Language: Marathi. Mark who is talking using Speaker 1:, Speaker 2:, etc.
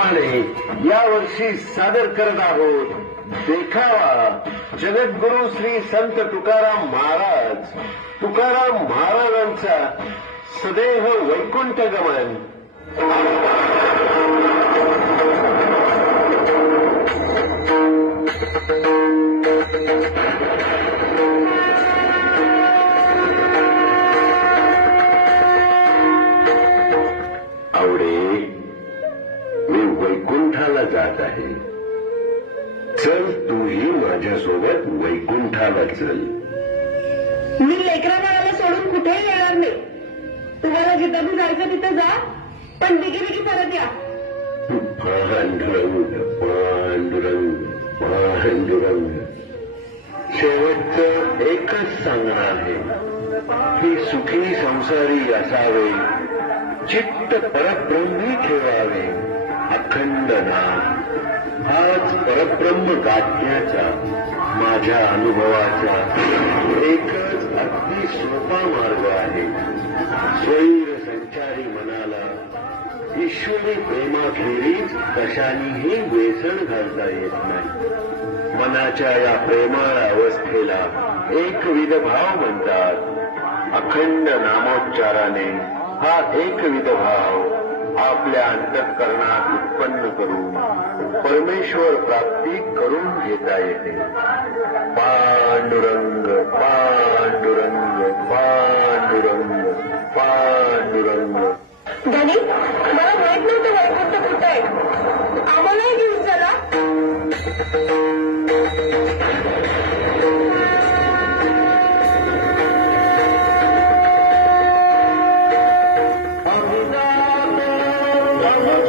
Speaker 1: या वर्षी सादर करत आहोत देखावा. जगद्गुरु श्री संत तुकाराम महाराज. तुकाराम महाराजांचा सदैव वैकुंठ गमन. आवडे वैकुंठाला जात आहे. चल तूही माझ्यासोबत वैकुंठाला चल.
Speaker 2: मी लेकरा बाळाला सोडून कुठेही येणार नाही. तुम्हाला जिथं बी जायचं तिथं जा पण दिगी दिगी परत या.
Speaker 1: पांडुरंग पांडुरंग पांडुरंग शेवटचं एकच सांगणार आहे. की सुखी संसारी असावे. चित्त परब्रह्मी ठेवावे. अखंड नाम हाच परब्रह्म गाठण्याचा माझ्या अनुभवाचा एकच अगदी सोपा मार्ग आहे. स्वैर संचारी मनाला ईश्वरी प्रेमाखेरीज कशानेही वेसण घालता येत नाही. मनाच्या या प्रेमाळ अवस्थेला एकविध भाव म्हणतात. अखंड नामोच्चाराने हा एकविध भाव आपल्या अंतःकरणात उत्पन्न करून परमेश्वर प्राप्ती करून घेता येते. पांडुरंग पांडुरंग पांडुरंग पांडुरंग.
Speaker 2: धनी मला माहीत Amen.